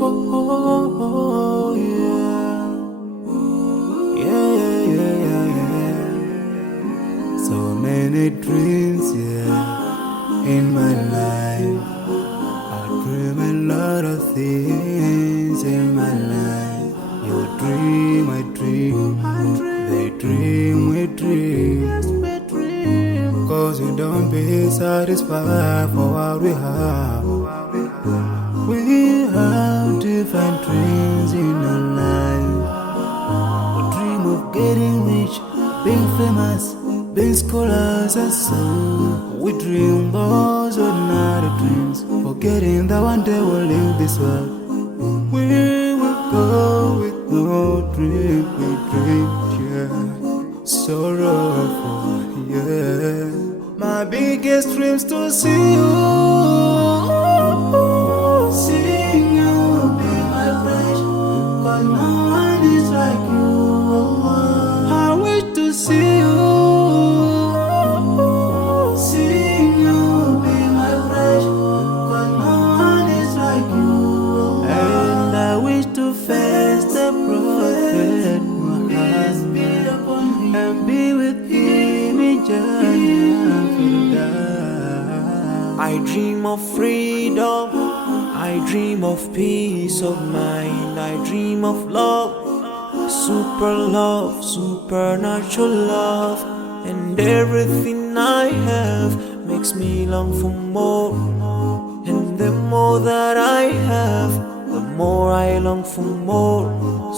oh, yeah. Yeah, yeah, yeah, yeah. So many dreams, yeah, in my life. I dream a lot of things in my life. You dream, I dream. They dream, we dream. Cause we don't be satisfied for what we have. We have different dreams in our life. We dream of getting rich, being famous, being scholars and so. We dream those ordinary dreams, forgetting that one day we'll leave this world. We will go with no dream, we dream, yeah. Sorrowful, yeah. My biggest dreams to see you, seeing you be my friend. Cause no one is like you, I wish to see you, seeing you be my friend. Cause no one is like you, and I wish to face the prophet Muhammad and be with him in Jannah. I dream of freedom, I dream of peace of mind, I dream of love, supernatural love, and everything I have makes me long for more, and the more that I have, the more I long for more.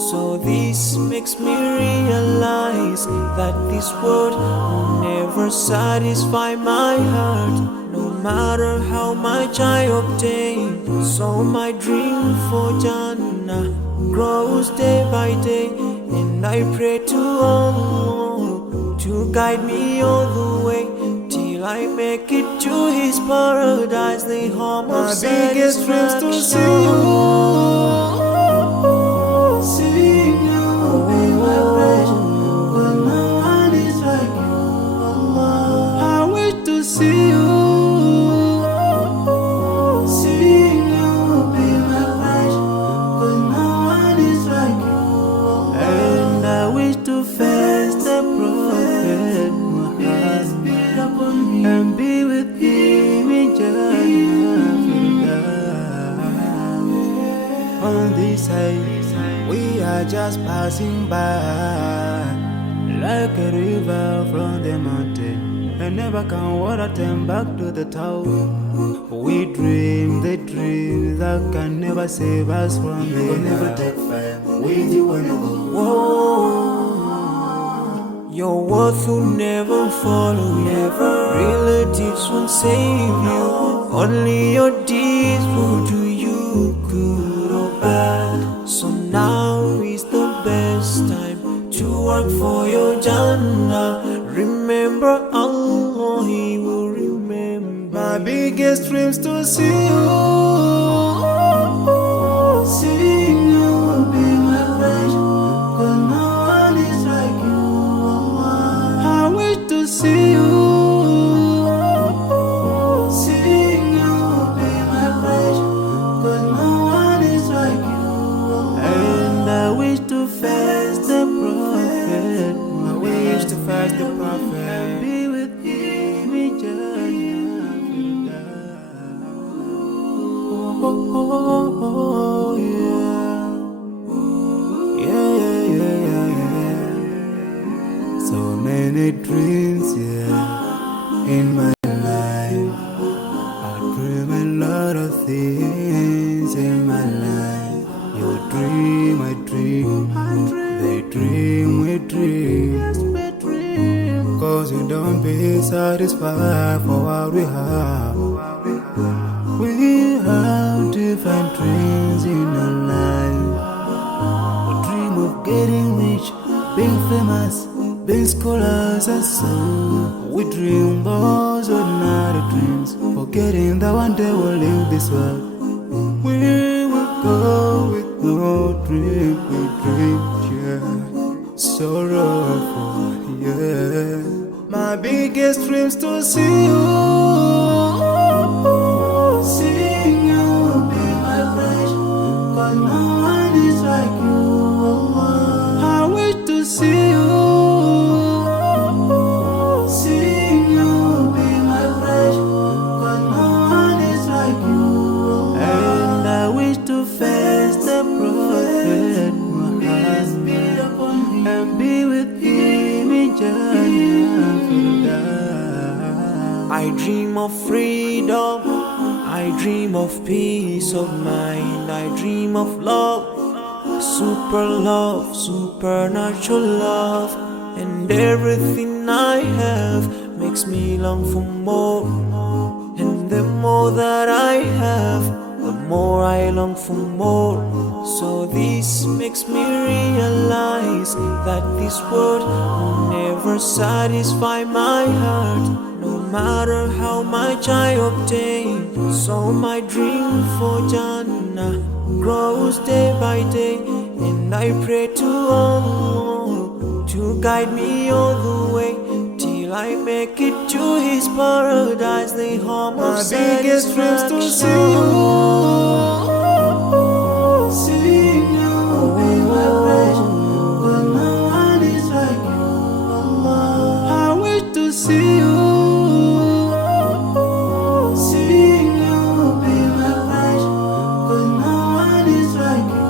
So this makes me realize that this world will never satisfy my heart, no matter how much I obtain. So my dream for Jannah grows day by day, and I pray to Allah to guide me all the way till I make it to His paradise, the home of satisfaction. My biggest dreams to see you, seeing you be my friend. Cause no one is like you, Allah. I wish to see you, seeing you be my friend. Cause no one is like you, Allah. And I wish to face the prophet Muhammad and be with him in Jannah. On this side, we are just passing by, like a river from the mountain, and never can water turn back to the town. We dream the dreams that can never save us from the will never take fire with you when you go. Whoa. Your worth will never follow you, relatives won't save you, only your deeds will do you good or bad. So now is the best time to work for your Jannah. Remember Allah, He will remember. My biggest dreams to see you, seeing you be my friend. Cause no one is like you, Allah. I wish to see you, seeing you be my friend. Cause no one is like you, Allah. And I wish to face the prophet. I wish to face the prophet and be with him in Jannah. Oh, yeah. Yeah, yeah, yeah, yeah. So many dreams, yeah, in my life. I dream a lot of things in my life. You dream, I dream. They dream, we dream. Cause we don't be satisfied for what we have. We have different dreams in our life. We dream of getting rich, being famous, being scholars and so. We dream those ordinary dreams, forgetting that one day we'll leave this world. We will go with no dream, we dream, yeah. Sorrowful, yeah. My biggest dreams to see you, seeing you be my friend. Cause of freedom, I dream of peace of mind, I dream of love, supernatural love. And everything I have makes me long for more. And the more that I have, the more I long for more. So this makes me realize that this world will never satisfy my heart, no matter how much I obtain. So my dream for Jannah grows day by day, and I pray to Allah to guide me all the way till I make it to His paradise, the home of my biggest dreams to see you. See you be my passion, but no one is like you, Allah. I wish to see you. See you be my passion, but no one is like you,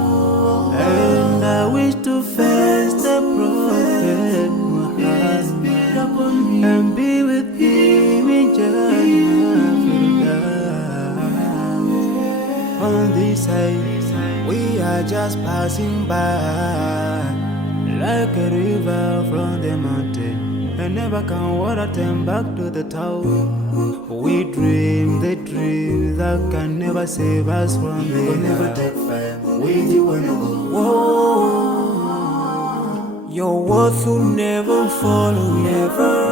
Allah. And I wish to face the Prophet Muhammad and be with him in Jannah. On this side, we are just passing by, like a river from the mountain, and never can water turn back to the town. We dream the dreams that can never save us from You will never the take fame with you when you go. Whoa, your worth will never follow you.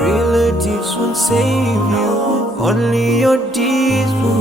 Relatives won't save you. Only your deeds will